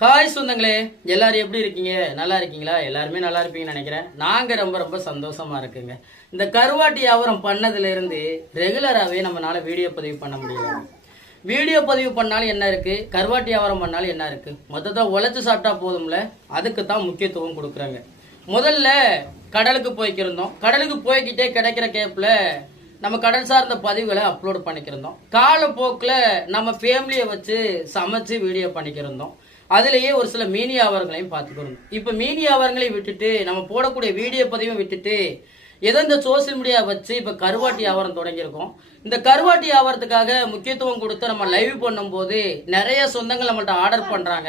Hi சொந்தங்களே, எல்லாரும் எப்படி இருக்கீங்க? நல்லா இருக்கீங்களா? எல்லாருமே நல்லா இருப்பீங்கன்னு நினைக்கிறேன். நாங்க ரொம்ப ரொம்ப சந்தோஷமா இருக்குங்க. இந்த கருவாட்டி வியாபாரம் பண்ணதுல இருந்து ரெகுலராகவே நம்மளால வீடியோ பதிவு பண்ண முடியல. வீடியோ பதிவு பண்ணாலும் என்ன இருக்கு, கருவாட்டி வியாபாரம் பண்ணாலும் என்ன இருக்கு, மொத்தத்தை உழைச்சு சாப்பிட்டா போதும்ல, அதுக்கு தான் முக்கியத்துவம் கொடுக்குறாங்க. முதல்ல கடலுக்கு போய்க்கிருந்தோம். கடலுக்கு போய்கிட்டே கிடைக்கிற கேப்ல நம்ம கடல் சார்ந்த பதிவுகளை அப்லோட் பண்ணிக்கிருந்தோம். காலப்போக்கில் நம்ம ஃபேமிலியை வச்சு சமைச்சு வீடியோ பண்ணிக்கிருந்தோம். அதுலேயே ஒரு சில மீன் வியாபாரங்களையும் பார்த்துக்கிறோம். இப்போ மீன் வியாபாரங்களையும் விட்டுட்டு நம்ம போடக்கூடிய வீடியோ பதிவும் விட்டுட்டு ஏதோ இந்த சோசியல் மீடியா வச்சு இப்போ கருவாட்டி வியாபாரம் தொடங்கியிருக்கோம். இந்த கருவாட்டி வியாபாரத்துக்காக முக்கியத்துவம் கொடுத்து நம்ம லைவ் பண்ணும்போது நிறைய சொந்தங்கள் நம்மள்ட்ட ஆர்டர் பண்ணுறாங்க.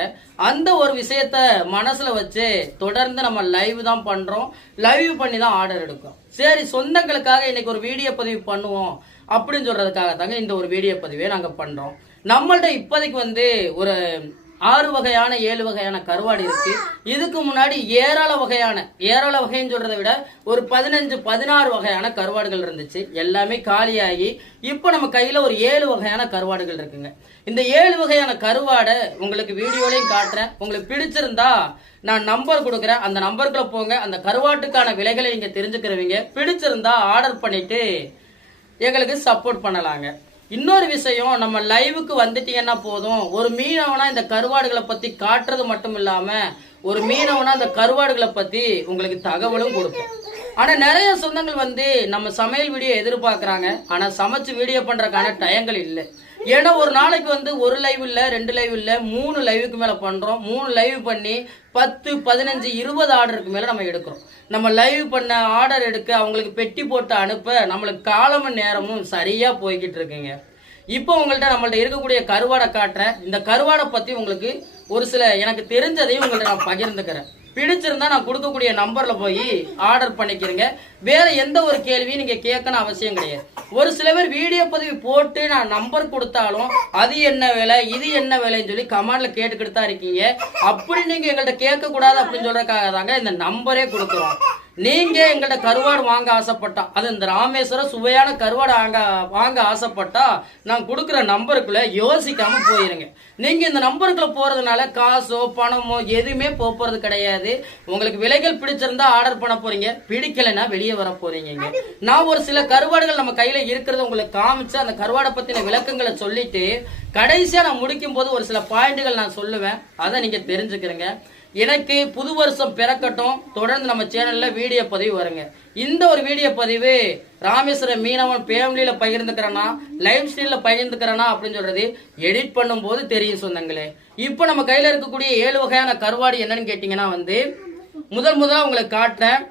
அந்த ஒரு விஷயத்த மனசில் வச்சு தொடர்ந்து நம்ம லைவ் தான் பண்ணுறோம். லைவ் பண்ணி தான் ஆர்டர் எடுக்கிறோம். சரி, சொந்தங்களுக்காக இன்னைக்கு ஒரு வீடியோ பதிவு பண்ணுவோம் அப்படின்னு சொல்றதுக்காக தாங்க இந்த ஒரு வீடியோ பதிவே நாங்கள் பண்ணுறோம். நம்மள்ட்ட இப்போதைக்கு ஒரு 6 வகையான 7 வகையான கருவாடு இருக்கு. இதுக்கு முன்னாடி ஏராள வகைன்னு சொல்றதை விட ஒரு 15-16 வகையான கருவாடுகள் இருந்துச்சு. எல்லாமே காலியாகி இப்போ நம்ம கையில ஒரு 7 வகையான கருவாடுகள் இருக்குங்க. இந்த 7 வகையான கருவாடை உங்களுக்கு வீடியோலையும் காட்டுறேன். உங்களுக்கு பிடிச்சிருந்தா நான் நம்பர் கொடுக்குறேன். அந்த நம்பருக்குள்ள போங்க. அந்த கருவாட்டுக்கான விலைகளை நீங்க தெரிஞ்சுக்கிறவங்க பிடிச்சிருந்தா ஆர்டர் பண்ணிட்டு எங்களுக்கு சப்போர்ட் பண்ணலாங்க. இன்னொரு விஷயம், நம்ம லைவுக்கு வந்துட்டீங்கன்னா போதும், ஒரு மீனவனா இந்த கருவாடுகளை பத்தி காட்டுறது மட்டும் இல்லாம ஒரு மீனவனா இந்த கருவாடுகளை பத்தி உங்களுக்கு தகவலும் கொடுப்போம். ஆனா நிறைய சொந்தங்கள் நம்ம சமையல் வீடியோ எதிர்பார்க்கறாங்க. ஆனா சமைச்சு வீடியோ பண்றதுக்கான டயங்கள் இல்லை. ஏன்னா ஒரு நாளைக்கு ஒரு லைவ் இல்ல, 2 லைவ் இல்ல, 3 லைவுக்கு மேல பண்றோம். 3 லைவ் பண்ணி 10, 15, 20 ஆர்டருக்கு மேல நம்ம எடுக்கிறோம். நம்ம லைவ் பண்ண ஆர்டர் எடுக்க அவங்களுக்கு பெட்டி போட்டு அனுப்ப நம்மளுக்கு காலமும் நேரமும் சரியா போய்கிட்டு இருக்குங்க. இப்போ நம்மள்ட்ட இருக்கக்கூடிய கருவாடை காட்டுறேன். இந்த கருவாடை பத்தி உங்களுக்கு ஒரு சில எனக்கு தெரிஞ்சதையும் உங்கள்ட்ட நான் பகிர்ந்துக்கிறேன். பிடிச்சிருந்தா நான் கொடுக்கக்கூடிய நம்பர்ல போய் ஆர்டர் பண்ணிக்கிறேங்க. வேற எந்த ஒரு கேள்வியும் நீங்க கேட்கணும் அவசியம் கிடையாது. ஒரு சில பேர் வீடியோ பதிவு போட்டு நான் நம்பர் கொடுத்தாலும் அது என்ன விலை, இது என்ன விலைன்னு சொல்லி கமெண்ட்ல கேட்டுக்கிட்டு தான் இருக்கீங்க. அப்படி நீங்க எங்கள்கிட்ட கேட்க கூடாது அப்படின்னு சொல்றதுக்காக தாங்க இந்த நம்பரே கொடுக்குறோம். நீங்க எங்கள்கிட்ட கருவாடு வாங்க ஆசைப்பட்டா, அது இந்த ராமேஸ்வரம் சுவையான கருவாடு வாங்க ஆசைப்பட்டா நான் கொடுக்குற நம்பருக்குள்ள யோசிக்காம போயிருங்க. நீங்க இந்த நம்பருக்குள்ள போறதுனால காசோ பணமோ எதுவுமே போறது கிடையாது. உங்களுக்கு விலைகள் பிடிச்சிருந்தா ஆர்டர் பண்ண போறீங்க, பிடிக்கலைன்னா வெளியே வர போறீங்க. நான் ஒரு சில கருவாடுகள் நம்ம கையில இருக்கிறத உங்களுக்கு காமிச்சு அந்த கருவாடை பத்தின விளக்கங்களை சொல்லிட்டு கடைசியா நான் முடிக்கும் போது ஒரு சில பாயிண்ட்கள் நான் சொல்லுவேன். அதை நீங்க தெரிஞ்சுக்கிறீங்க. எனக்கு புது வருஷம் பிறக்கட்டும், தொடர்ந்து நம்ம சேனல்ல வீடியோ பதிவு வருங்க. இந்த ஒரு வீடியோ பதிவு ராமேஸ்வரம் மீனவன் ஃபேமிலியில பகிர்ந்துக்கிறனா, லைவ் ஸ்டைல்ல பகிர்ந்துக்கிறனா அப்படின்னு சொல்றது எடிட் பண்ணும் போது தெரியும் சொந்தங்களே. இப்போ நம்ம கையில இருக்கக்கூடிய 7 வகையான கருவாடு என்னன்னு கேட்டீங்கன்னா முதல் உங்களுக்கு காட்டுறேன்.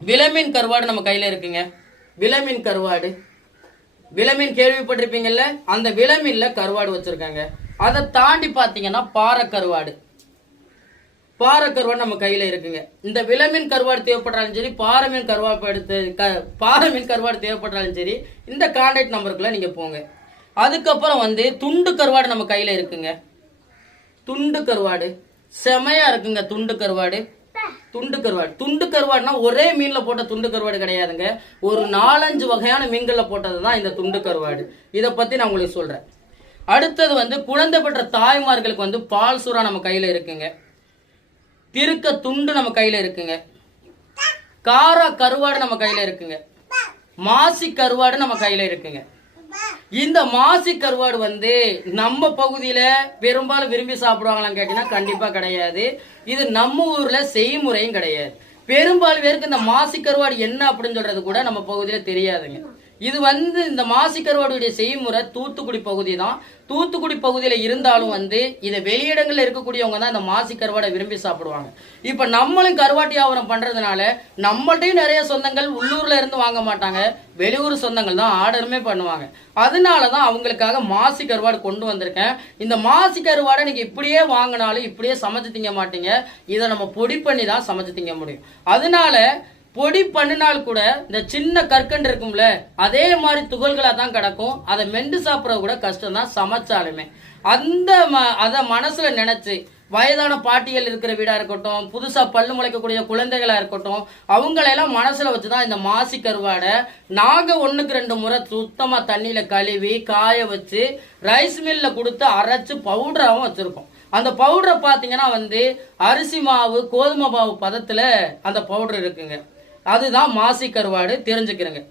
விலமீன் கருவாடு நம்ம கையில இருக்குங்க. விலமீன் கருவாடு, விலமீன் கேள்விப்பட்டிருப்பீங்கல்ல, அந்த விலமீன்ல கருவாடு வச்சிருக்காங்க. அதை தாண்டி பாத்தீங்கன்னா பாறை கருவாடு நம்ம கையில இருக்குங்க. இந்த விலமீன் கருவாடு தேவைப்பட்டாலும் சரி, பாறை மீன் கருவாடு தேவைப்பட்டாலும் சரி, இந்த கான்டாக்ட் நம்பருக்குள்ள நீங்க போங்க. அதுக்கப்புறம் துண்டு கருவாடு நம்ம கையில இருக்குங்க. துண்டு கருவாடு செமையா இருக்குங்க. துண்டு கருவாடுனா ஒரே மீன்ல போட்ட துண்டு கருவாடு கிடையாதுங்க. ஒரு 4-5 வகையான மீன்கள்ல போட்டதுதான் இந்த துண்டு கருவாடு. இதை பத்தி நான் உங்களுக்கு சொல்றேன். அடுத்தது குழந்தை பெற்ற தாய்மார்களுக்கு பால் சூறா நம்ம கையில இருக்குங்க. திருக்க துண்டு நம்ம கையில இருக்குங்க. காரா கருவாடு நம்ம கையில இருக்குங்க. மாசி கருவாடு நம்ம கையில இருக்குங்க. இந்த மாசி கருவாடு நம்ம பகுதியில பெரும்பாலும் விரும்பி சாப்பிடுவாங்களான்னு கேட்டீங்கன்னா கண்டிப்பா கிடையாது. இது நம்ம ஊர்ல செய்முறையும் கிடையாது. பெரும்பாலும் பேருக்கு இந்த மாசி கருவாடு என்ன அப்படின்னு சொல்றது கூட நம்ம பகுதியில தெரியாதுங்க. இது இந்த மாசி கருவாடுடைய செய்முறை தூத்துக்குடி பகுதி தான். தூத்துக்குடி பகுதியில இருந்தாலும் இதை வெளியிடங்கள்ல இருக்கக்கூடியவங்க தான் இந்த மாசி கருவாடை விரும்பி சாப்பிடுவாங்க. இப்ப நம்மளும் கருவாட்டி வியாபாரம் பண்றதுனால நம்மள்ட்டையும் நிறைய சொந்தங்கள் உள்ளூர்ல இருந்து வாங்க மாட்டாங்க, வெளியூர் சொந்தங்கள் தான் ஆர்டருமே பண்ணுவாங்க. அதனாலதான் அவங்களுக்காக மாசி கருவாடு கொண்டு வந்திருக்கேன். இந்த மாசி கருவாடை நீங்க இப்படியே வாங்கினாலும் இப்படியே சமைச்சு திங்க மாட்டீங்க. இதை நம்ம பொடி பண்ணி தான் சமைச்சு திங்க முடியும். அதனால பொடி பண்ணினால் கூட இந்த சின்ன கற்கண்டு இருக்கும்ல, அதே மாதிரி துகள்களா தான் கிடக்கும். அதை மெண்டு சாப்பிட்றது கூட கஷ்டம் தான் சமைச்சாலுமே. அத மனசுல நினைச்சு வயதான பாட்டிகள் இருக்கிற வீடா இருக்கட்டும், புதுசா பல்லு முளைக்கக்கூடிய குழந்தைகளா இருக்கட்டும், அவங்களெல்லாம் மனசுல வச்சுதான் இந்த மாசி கருவாடை நாங்க 1க்கு 2 முறை சுத்தமா தண்ணியில கழுவி காய வச்சு ரைஸ் மில்ல கொடுத்து அரைச்சு பவுடராகவும் வச்சிருக்கோம். அந்த பவுடரை பார்த்தீங்கன்னா வந்து அரிசி மாவு கோதுமை மாவு பதத்துல அந்த பவுடர் இருக்குங்க. அதுதான் மாசி கருவாடு, தெரிஞ்சுக்கிறேங்க.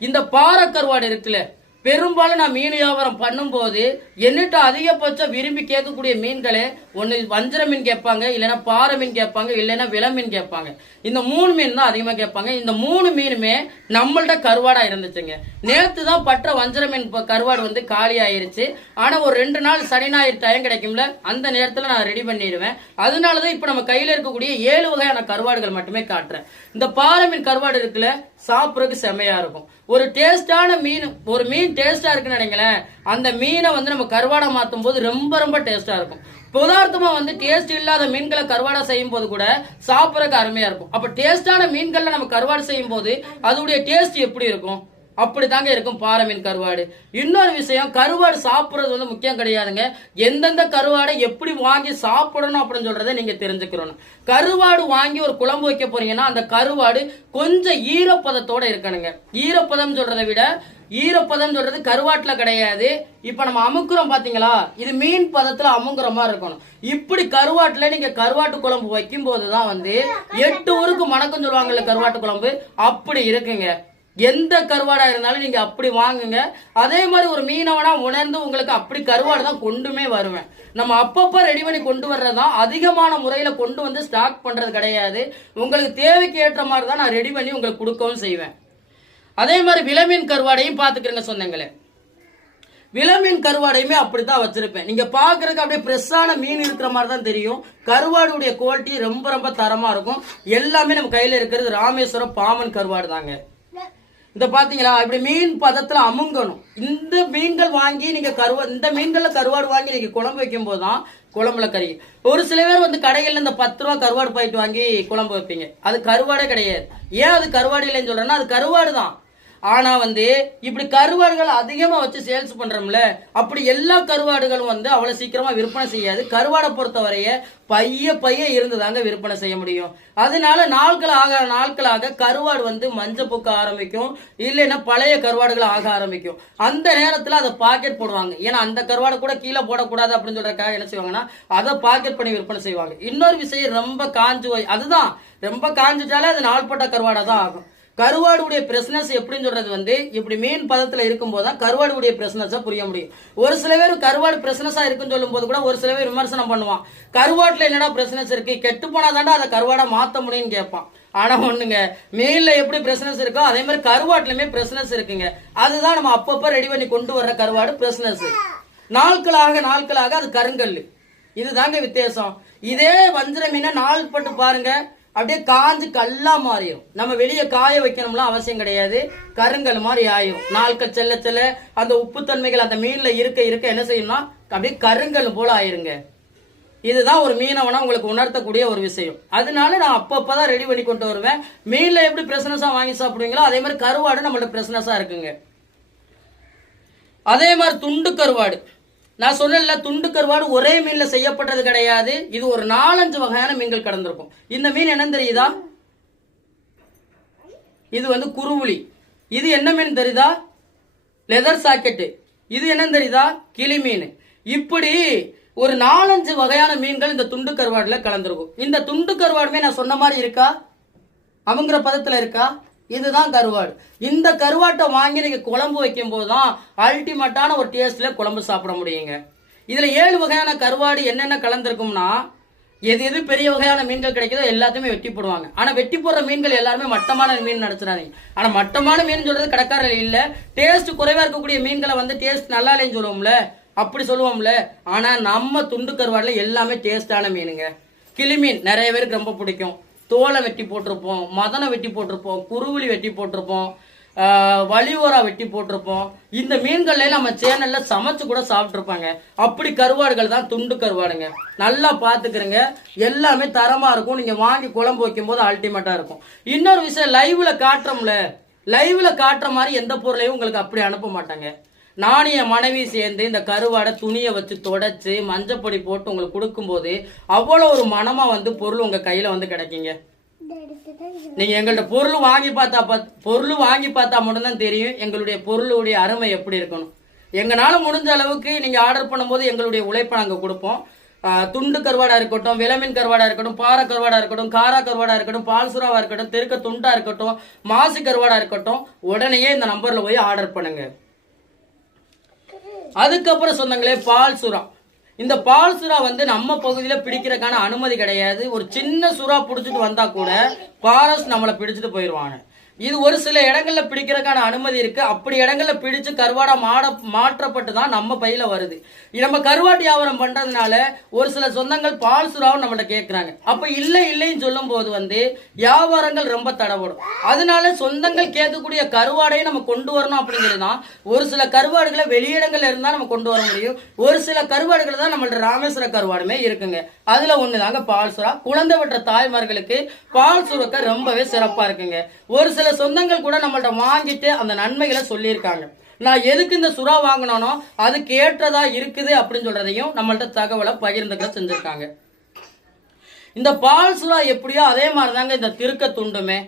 இந்த பாறை கருவாடு இருக்குல்ல, பெரும்பாலும் நான் மீன் வியாபாரம் பண்ணும்போது என்னிட்ட அதிகபட்சம் விரும்பி கேட்கக்கூடிய மீன்களே ஒன்று வஞ்சர மீன் கேட்பாங்க, இல்லைன்னா பாறை மீன் கேட்பாங்க, இல்லைன்னா வில மீன் கேட்பாங்க. இந்த 3 மீன் தான் அதிகமாக கேட்பாங்க. இந்த 3 மீனுமே நம்மள்ட்ட கருவாடா இருந்துச்சுங்க. நேற்று தான் பற்ற வஞ்சர மீன் கருவாடு வந்து காலி ஆயிருச்சு. ஆனால் ஒரு 2 நாள் சனி ஞாயிறு டைம் கிடைக்கும்ல, அந்த நேரத்தில் நான் ரெடி பண்ணிடுவேன். அதனாலதான் இப்போ நம்ம கையில் இருக்கக்கூடிய 7 வகையான கருவாடுகள் மட்டுமே காட்டுறேன். இந்த பாறை மீன் கருவாடு இருக்குல்ல, சாப்பிட்றதுக்கு செமையா இருக்கும். ஒரு டேஸ்டான மீன், ஒரு மீன் டேஸ்டா இருக்குன்னு நினைங்களேன், அந்த மீனை வந்து நம்ம கருவாடை மாற்றும் போது ரொம்ப ரொம்ப டேஸ்டா இருக்கும். உதாரணமா வந்து டேஸ்ட் இல்லாத மீன்களை கருவாடா செய்யும் போது கூட சாப்பிட்றதுக்கு அருமையா இருக்கும். அப்ப டேஸ்டான மீன்கள்ல நம்ம கருவாடு செய்யும் போது அதோடைய டேஸ்ட் எப்படி இருக்கும்? அப்படித்தாங்க இருக்கும் பாறை மீன் கருவாடு. இன்னொரு விஷயம், கருவாடு சாப்பிட்றது வந்து முக்கியம் கிடையாதுங்க. எந்தெந்த கருவாடை எப்படி வாங்கி சாப்பிடணும் அப்படின்னு சொல்றதை நீங்க தெரிஞ்சுக்கிறோம். கருவாடு வாங்கி ஒரு குழம்பு வைக்க போறீங்கன்னா அந்த கருவாடு கொஞ்சம் ஈரப்பதத்தோட இருக்கணுங்க. ஈரப்பதம் சொல்றதை விட, ஈரப்பதம் சொல்றது கருவாட்டுல கிடையாது. இப்ப நம்ம அமுக்குறோம் பாத்தீங்களா, இது மீன் பதத்துல அமுங்குற மாதிரி இருக்கணும். இப்படி கருவாட்டுல நீங்க கருவாட்டு குழம்பு வைக்கும் போதுதான் வந்து 8 ஊருக்கு மணக்கம் சொல்லுவாங்கல்ல கருவாட்டு குழம்பு, அப்படி இருக்குங்க. எந்த கருவாடா இருந்தாலும் நீங்க அப்படி வாங்குங்க. அதே மாதிரி ஒரு மீனவனா உணர்ந்து உங்களுக்கு அப்படி கருவாடு தான் கொண்டுமே வருவேன். நம்ம அப்பப்ப ரெடி பண்ணி கொண்டு வர்றதுதான், அதிகமான முறையில கொண்டு வந்து ஸ்டாக் பண்றது கிடையாது. உங்களுக்கு தேவைக்கு ஏற்ற மாதிரி தான் நான் ரெடி பண்ணி உங்களுக்கு கொடுக்கவும் செய்வேன். அதே மாதிரி விலமீன் கருவாடையும் பாத்துக்கிறேங்க சொன்னங்களே, விலமீன் கருவாடையுமே அப்படித்தான் வச்சிருப்பேன். நீங்க பாக்குறதுக்கு அப்படியே ஃப்ரெஷ்ஷான மீன் இருக்கிற மாதிரி தான் தெரியும். கருவாடுடைய குவாலிட்டி ரொம்ப ரொம்ப தரமா இருக்கும். எல்லாமே நம்ம கையில இருக்கிறது ராமேஸ்வரம் பாமன் கருவாடு தாங்க. இந்த பாத்தீங்களா, இப்படி மீன் பதத்துல அமுங்கணும். இந்த மீன்கள் வாங்கி நீங்க இந்த மீன்கள்ல கருவாடு வாங்கி நீங்க குழம்பு வைக்கும் போதுதான் குழம்புல கறி. ஒரு சில பேர் வந்து கடைகள்ல இந்த 10 ரூபா கருவாடு பாயிட்டு வாங்கி குழம்பு வைப்பீங்க. அது கருவாடே கிடையாது. ஏன் அது கருவாடு இல்லைன்னு சொல்றேன்னா, அது கருவாடு தான். ஆனா வந்து இப்படி கருவாடுகள் அதிகமா வச்சு சேல்ஸ் பண்றோம்ல, அப்படி எல்லா கருவாடுகளும் வந்து அவ்வளவு சீக்கிரமா விற்பனை செய்யாது. கருவாடை பொறுத்தவரைய பைய இருந்துதாங்க விற்பனை செய்ய முடியும். அதனால நாட்களாக கருவாடு வந்து மஞ்சள் பூக்க ஆரம்பிக்கும், இல்லைன்னா பழைய கருவாடுகள் ஆக ஆரம்பிக்கும். அந்த நேரத்துல அதை பாக்கெட் போடுவாங்க. ஏன்னா அந்த கருவாடை கூட கீழே போடக்கூடாது அப்படின்னு சொல்றதுக்காக என்ன செய்வாங்கன்னா அதை பாக்கெட் பண்ணி விற்பனை செய்வாங்க. இன்னொரு விஷயம், ரொம்ப அதுதான் ரொம்ப காஞ்சிட்டாலே அது நாள்பட்ட கருவாடா தான் ஆகும். கருவாடுடைய பிரஸ்னஸ் எப்படின்னு சொல்றது வந்து இப்படி மீன் பதத்துல இருக்கும் போதுதான் கருவாடுடைய பிரஸ்னஸா புரிய முடியும். ஒரு சில பேர் கருவாடு பிரஸ்னஸா இருக்குன்னு சொல்லும் போது கூட ஒரு சில பேர் விமர்சனம் பண்ணுவான், கருவாட்டுல என்னடா பிரஸ்னஸ் இருக்கு, கெட்டு போனாதாண்டா அதை கருவாடா மாத்த முடியும்னு கேட்பான். ஆனா ஒண்ணுங்க, மீன்ல எப்படி பிரஸ்னஸ் இருக்கோ அதே மாதிரி கருவாட்டுலயுமே பிரஸ்னஸ் இருக்குங்க. அதுதான் நம்ம அப்பப்ப ரெடி பண்ணி கொண்டு வர்ற கருவாடு பிரஸ்னஸ். நாட்களாக அது கருங்கல். இதுதாங்க வித்தியாசம். இதே வஞ்சர மீனை நாள் பட்டு பாருங்க, அப்படியே காஞ்சு கல்லா மாறிடும். நம்ம வெளியே காய வைக்கணும்லாம் அவசியம் கிடையாது, கருங்கல் மாதிரி ஆயிரும். நாட்கள் செல்ல செல்ல அந்த உப்பு தன்மைகள் அந்த மீன்ல இருக்க என்ன செய்யும்னா அப்படியே கருங்கல் போல ஆயிருங்க. இதுதான் ஒரு மீனவனா உங்களுக்கு உணர்த்தக்கூடிய ஒரு விஷயம். அதனால நான் அப்பப்பதான் ரெடி பண்ணி கொண்டு வருவேன். மீன்ல எப்படி பிரசனஸா வாங்கி சாப்பிடுவீங்களோ அதே மாதிரி கருவாடு நம்மள்ட்ட பிரசனஸா இருக்குங்க. அதே மாதிரி துண்டு கருவாடு, நான் சொன்ன துண்டு கருவாடு ஒரே மீன்ல செய்யப்பட்டது கிடையாது. இது ஒரு 4-5 வகையான மீன்கள் கடந்திருக்கும். இந்த மீன் என்ன தெரியுதா? இது வந்து குருவுளி. இது என்ன மீன் தெரியுதா? Leather socket. இது என்ன தெரியுதா? கிளி மீன். இப்படி ஒரு 4-5 வகையான மீன்கள் இந்த துண்டு கருவாடுல கலந்திருக்கும். இந்த துண்டு கருவாடுமே நான் சொன்ன மாதிரி இருக்கா? அவங்கிற பதத்துல இருக்கா? இதுதான் கருவாடு. இந்த கருவாட்டை வாங்கி நீங்க குழம்பு வைக்கும் போதுதான் அல்டிமேட்டான ஒரு டேஸ்ட்ல குழம்பு சாப்பிட முடியுங்க. இதுல 7 வகையான கருவாடு என்னென்ன கலந்திருக்கும்னா, எது பெரிய வகையான மீன்கள் கிடைக்குதோ எல்லாத்தையுமே வெட்டி போடுவாங்க. ஆனா வெட்டி போடுற மீன்கள் எல்லாருமே மட்டமான மீன் நினைச்சிடாதீங்க. ஆனா மட்டமான மீன் சொல்றது கடைக்காரர் இல்ல, டேஸ்ட் குறைவா இருக்கக்கூடிய மீன்களை வந்து டேஸ்ட் நல்லா இல்லைன்னு சொல்லுவோம்ல, அப்படி சொல்லுவோம்ல. ஆனா நம்ம துண்டு கருவாடுல எல்லாமே டேஸ்டான மீனுங்க. கிளிமீன் நிறைய பேருக்கு ரொம்ப பிடிக்கும். தோலை வெட்டி போட்டிருப்போம், மதனை வெட்டி போட்டிருப்போம், குருவிலி வெட்டி போட்டிருப்போம், வலியோரா வெட்டி போட்டிருப்போம். இந்த மீன்கள்ல நம்ம சேனல்ல சமைச்சு கூட சாப்பிட்டுருப்பாங்க. அப்படி கருவாடுகள் தான் துண்டு கருவாடுங்க. நல்லா பாத்துக்கிறங்க, எல்லாமே தரமா இருக்கும். நீங்க வாங்கி குழம்பு வைக்கும் போது அல்டிமேட்டா இருக்கும். இன்னொரு விஷயம், லைவ்ல காட்டுறோம்ல, லைவ்ல காட்டுற மாதிரி எந்த பொருளையும் உங்களுக்கு அப்படி அனுப்ப மாட்டாங்க. நானும் என் மனைவி சேர்ந்து இந்த கருவாடை துணியை வச்சு தொடச்சு மஞ்சப்பொடி போட்டு உங்களுக்கு கொடுக்கும்போது அவ்வளோ ஒரு மனமா வந்து பொருள் உங்க கையில வந்து கிடைக்குங்க. நீங்க எங்கள்ட்ட பொருள் வாங்கி பார்த்தா மட்டும்தான் தெரியும் எங்களுடைய பொருளுடைய அருமை எப்படி இருக்கணும். எங்களால முடிஞ்ச அளவுக்கு நீங்க ஆர்டர் பண்ணும்போது எங்களுடைய உழைப்பை நாங்க கொடுப்போம். துண்டு கருவாடா இருக்கட்டும், விலமீன் கருவாடா இருக்கட்டும், பாறை கருவாடா இருக்கட்டும், காரா கருவாடா இருக்கட்டும், பால் சுறாவா இருக்கட்டும், தெருக்க துண்டா இருக்கட்டும், மாசி கருவாடா இருக்கட்டும், உடனேயே இந்த நம்பர்ல போய் ஆர்டர் பண்ணுங்க. அதுக்கப்புறம் சொன்னாங்களே பால் சுறா. இந்த பால் சுறா வந்து நம்ம பகுதியில பிடிக்கிறதுக்கான அனுமதி கிடையாது. ஒரு சின்ன சுறா பிடிச்சிட்டு வந்தா கூட ஃபாரஸ்ட் நம்மளை பிடிச்சிட்டு போயிடுவாங்க. இது ஒரு சில இடங்கள்ல பிடிக்கிறதுக்கான அனுமதி இருக்கு. அப்படி இடங்கள்ல பிடிச்சு கருவாடா மாற்றப்பட்டு தான் நம்ம பையில வருது. நம்ம கருவாட்டு வியாபாரம் பண்றதுனால ஒரு சில சொந்தங்கள் பால் சுறாவும் நம்மள்ட்ட கேட்கறாங்க. அப்ப இல்லைன்னு சொல்லும் போது வந்து வியாபாரங்கள் ரொம்ப தடைபடும். அதனால சொந்தங்கள் கேட்கக்கூடிய கருவாடையை நம்ம கொண்டு வரணும் அப்படிங்கிறதுதான். ஒரு சில கருவாடுகளை வெளியிடங்கள்ல இருந்தா நம்ம கொண்டு வர முடியும். ஒரு சில கருவாடுகள் தான் நம்மள்ட்ட ராமேஸ்வர கருவாடுமே இருக்குங்க. அதுல ஒண்ணுதாங்க பால் சுறா. குழந்தை பெற்ற தாய்மார்களுக்கு பால் சுரக்க ரொம்பவே சிறப்பா இருக்குங்க. ஒரு சில சொந்தங்கள் கூட நம்மள்ட்ட வாங்கிட்டு அந்த நன்மைகளை சொல்லியிருக்காங்க. நான் எதுக்கு இந்த சுறா வாங்கினோனோ அதுக்கு ஏற்றதா இருக்குது அப்படின்னு சொல்றதையும் நம்மள்ட்ட தகவலை பகிர்ந்துக்க செஞ்சிருக்காங்க. இந்த பால் சுறா எப்படியோ அதே மாதிரிதாங்க இந்த திருக்க துண்டுமே.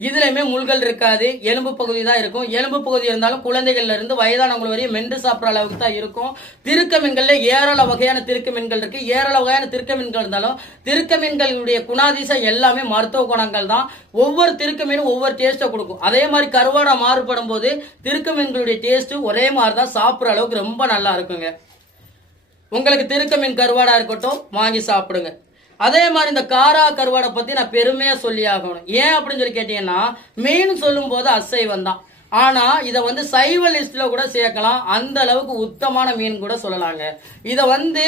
இதுலயுமே முள்கள் இருக்காது, எலும்பு பகுதி தான் இருக்கும். எலும்பு பகுதி இருந்தாலும் குழந்தைகள்ல இருந்து வயதானவங்க வரையும் மென்று சாப்பிட்ற அளவுக்கு தான் இருக்கும். திருக்க மீன்கள்ல ஏராள வகையான திருக்க மீன்கள் இருக்கு. ஏராள வகையான திருக்க மீன்கள் இருந்தாலும் திருக்க மீன்களுடைய குணாதிசம் எல்லாமே மருத்துவ குணங்கள் தான். ஒவ்வொரு திருக்க மீனும் ஒவ்வொரு டேஸ்ட்டை கொடுக்கும். அதே மாதிரி கருவாடா மாறுபடும் போது திருக்க மீன்களுடைய டேஸ்ட் ஒரே மாதிரி தான், சாப்பிட்ற அளவுக்கு ரொம்ப நல்லா இருக்குங்க. உங்களுக்கு திருக்க மீன் கருவாடா இருக்கட்டும் வாங்கி சாப்பிடுங்க. அதே மாதிரி இந்த காரா கருவாடை பத்தி நான் பெருமையா சொல்லி ஆகணும். ஏன் அப்படின்னு சொல்லி கேட்டீங்கன்னா, மீன் சொல்லும் போது அசைவம் தான். ஆனா இதை வந்து சைவ லிஸ்ட்ல கூட சேர்க்கலாம். அந்த அளவுக்கு உத்தமான மீன் கூட சொல்லலாங்க. இதை வந்து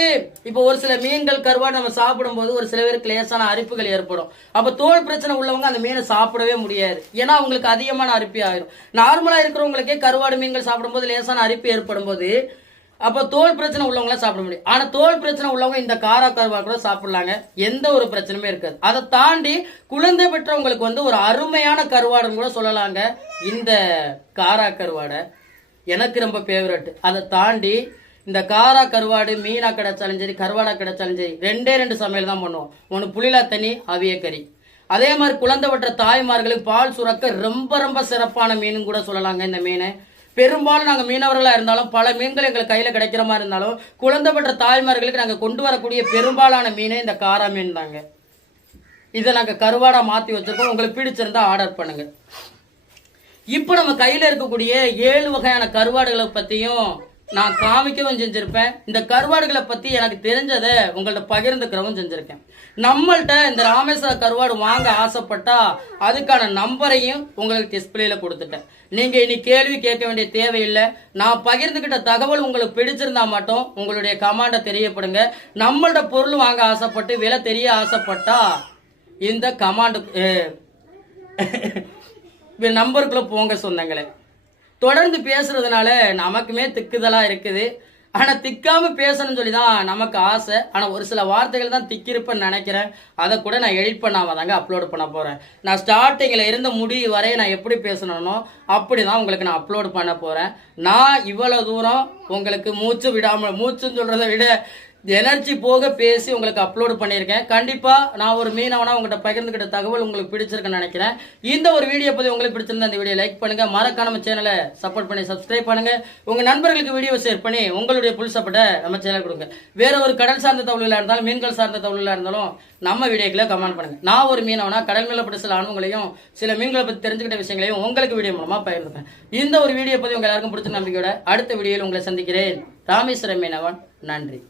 இப்போ ஒரு சில மீன்கள் கருவாடு நம்ம சாப்பிடும் போது ஒரு சில பேருக்கு லேசான அரிப்புகள் ஏற்படும். அப்ப தோல் பிரச்சனை உள்ளவங்க அந்த மீனை சாப்பிடவே முடியாது. ஏன்னா அவங்களுக்கு அதிகமான அரிப்பு ஆயிரும். நார்மலா இருக்கிறவங்களுக்கே கருவாடு மீன்கள் சாப்பிடும் போது லேசான அரிப்பு ஏற்படும் போது அப்ப தோல் பிரச்சனை உள்ளவங்கள சாப்பிட முடியும். ஆனா தோல் பிரச்சனை உள்ளவங்க இந்த காரா கருவாடு கூட சாப்பிடலாங்க, எந்த ஒரு பிரச்சனையுமே இருக்காது. அதை தாண்டி குழந்தை பெற்றவங்களுக்கு வந்து ஒரு அருமையான கருவாடுன்னு கூட சொல்லலாங்க இந்த காரா கருவாடை. எனக்கு ரொம்ப ஃபேவரட். அதை தாண்டி இந்த காரா கருவாடு மீனா கிடைச்சாலும் சரி, கருவாடா கிடைச்சாலும் சரி, ரெண்டு சமையல் தான் பண்ணுவோம். ஒன்று புளிலா தண்ணி, அவிய கறி. அதே மாதிரி குழந்தை பெற்ற தாய்மார்களுக்கு பால் சுரக்க ரொம்ப சிறப்பான மீன் கூட சொல்லலாங்க இந்த மீனை. பெரும்பாலும் நாங்கள் மீனவர்களாக இருந்தாலும் பல மீன்கள் எங்களுக்கு கையில் கிடைக்கிற மாதிரி இருந்தாலும் குழந்தை பெற்ற தாய்மார்களுக்கு நாங்கள் கொண்டு வரக்கூடிய பெரும்பாலான மீனே இந்த காரா மீன் தாங்க. இதை நாங்கள் கருவாடா மாற்றி வச்சிருக்கோம். உங்களுக்கு பிடிச்சிருந்தா ஆர்டர் பண்ணுங்க. இப்போ நம்ம கையில் இருக்கக்கூடிய 7 வகையான கருவாடுகளை பற்றியும் நான் காமிக்கவும் செஞ்சிருப்பேன். இந்த கருவாடுகளை பற்றி எனக்கு தெரிஞ்சதை உங்கள்ட்ட பகிர்ந்துக்கிறவும் செஞ்சிருக்கேன். நம்மள்ட்ட இந்த ராமேஸ்வர கருவாடு வாங்க ஆசைப்பட்டா அதுக்கான நம்பரையும் உங்களுக்கு டிஸ்பிளேல கொடுத்துட்டேன். நீங்க இனி கேள்வி கேட்க வேண்டிய தேவையில்லை. நான் பகிர்ந்துகிட்ட தகவல் உங்களுக்கு பிடிச்சிருந்தா மட்டும் உங்களுடைய கமாண்டை தெரியப்படுங்க. நம்மள்ட்ட பொருள் வாங்க ஆசைப்பட்டு விலை தெரிய ஆசைப்பட்டா இந்த கமாண்டு நம்பருக்குள்ள போங்க சொந்தங்களே. தொடர்ந்து பேசுறதுனால நமக்குமே திக்குதலா இருக்குது. ஆனா திக்காம பேசணும்னு சொல்லிதான் நமக்கு ஆசை. ஆனா ஒரு சில வார்த்தைகள் தான் திக்கிருப்பேன்னு நினைக்கிறேன். அதை கூட நான் எடிட் பண்ணாம தாங்க அப்லோட் பண்ண போறேன். நான் ஸ்டார்டிங்ல இருந்து முடிவு வரை நான் எப்படி பேசணும்னோ அப்படிதான் உங்களுக்கு நான் அப்லோட் பண்ண போறேன். நான் இவ்வளவு தூரம் உங்களுக்கு மூச்சு விடாம, மூச்சுன்னு சொல்றதை விட எனர்ஜி போக பேசி உங்களுக்கு அப்லோட் பண்ணியிருக்கேன். கண்டிப்பா நான் ஒரு மீனவனா உங்கள்கிட்ட பகிர்ந்துக்கிட்ட தகவல் உங்களுக்கு பிடிச்சிருக்குன்னு நினைக்கிறேன். இந்த ஒரு வீடியோ பத்தி உங்களுக்கு பிடிச்சிருந்தா இந்த வீடியோ லைக் பண்ணுங்க, மறக்காம நம்ம சேனலை சப்போர்ட் பண்ணி சப்ஸ்கிரைப் பண்ணுங்க, உங்க நண்பர்களுக்கு வீடியோ ஷேர் பண்ணி உங்களுடைய புல் சப்போர்ட்டை நம்ம சேனல் கொடுங்க. வேற ஒரு கடல் சார்ந்த தகவல்களா இருந்தாலும் மீன்கள் சார்ந்த தகவல்களா இருந்தாலும் நம்ம வீடியோக்களை கமெண்ட் பண்ணுங்க. நான் ஒரு மீனவனா கடல் மேல பட்ட சில அனுபவங்களையும் சில மீன்களை பத்தி தெரிஞ்சுக்கிட்ட விஷயங்களையும் உங்களுக்கு வீடியோ மூலமா பகிர்ந்துப்பேன். இந்த ஒரு வீடியோ பத்தி உங்க எல்லாருக்கும் பிடிச்ச நம்பிக்கையோட அடுத்த வீடியோவில் உங்களை சந்திக்கிறேன். ராமேஸ்வரம் மீனவன். நன்றி.